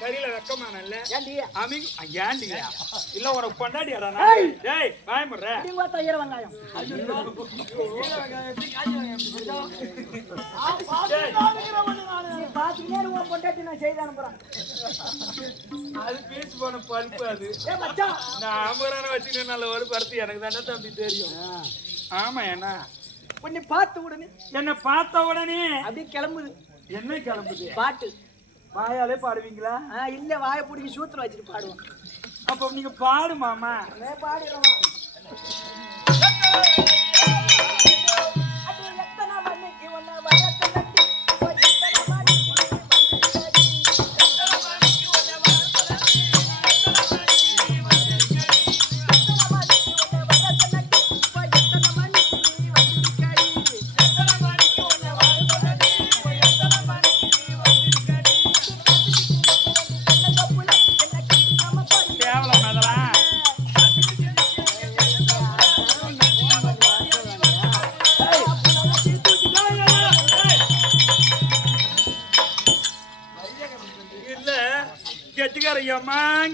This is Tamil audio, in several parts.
கரியில வெக்கமானல்ல ஏண்டியா இல்ல உனக்கு கொண்டாடியாடா டேய் வாய் முறே நீங்க தயிர வெங்காயம் பாத்தீங்கன்னா உன் பொண்டாட்டி நான் செய்து அனுப்புறேன் அது பேசி போன பல்பு அது நான் ஆம்பரான வச்சுட்டு நல்ல ஒரு பருத்தி எனக்கு தானே தம்பி தெரியும் ஆமா என்ன கொஞ்சம் பார்த்த உடனே என்ன பார்த்த உடனே அப்படியே கிளம்புது என்ன கிளம்புது பாட்டு வாயாலே பாடுவீங்களா இல்ல வாயை பிடிக்க சூத்திரம் வச்சுட்டு பாடுவோம் அப்ப நீங்க பாடு மாமா பாடிடுவோம்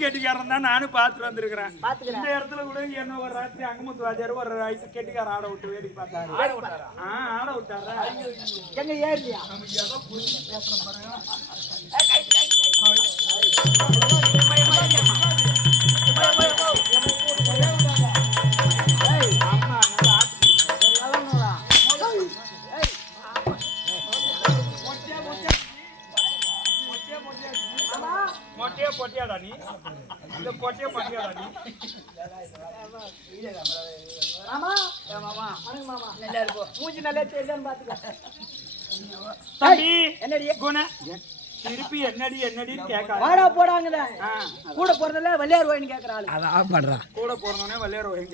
கெட்டிக்காரன் தான் நானும் பாத்துட்டு வந்திருக்கிறேன் இந்த இடத்துல கூட என்ன ஒரு ராத்திரி அங்கமுத்து வாத்தியார் ஒரு வயசு கெட்டிக்காரன் ஆட விட்டு வேடிக்கை பார்த்தாரு ஆட விட்டாரு எங்க ஏறியா மொட்டையா பொட்டியாடா நீ இந்த பொட்டியா பொட்டியாடா நீ மாமா மாமா வணக்கம் மாமா நல்லா இருக்கும் மூஞ்சி நல்லா தெரியான்னு பாத்துக்க தம்பி என்னடி குண திருப்பி என்னடி கேட்காத வாடா போடாங்கடா கூட போறதல வள்ளியார் வாயின்னு கேக்குற ஆளு அத ஆஃப் பண்றா கூட போறனே வள்ளியார் வாயின்னு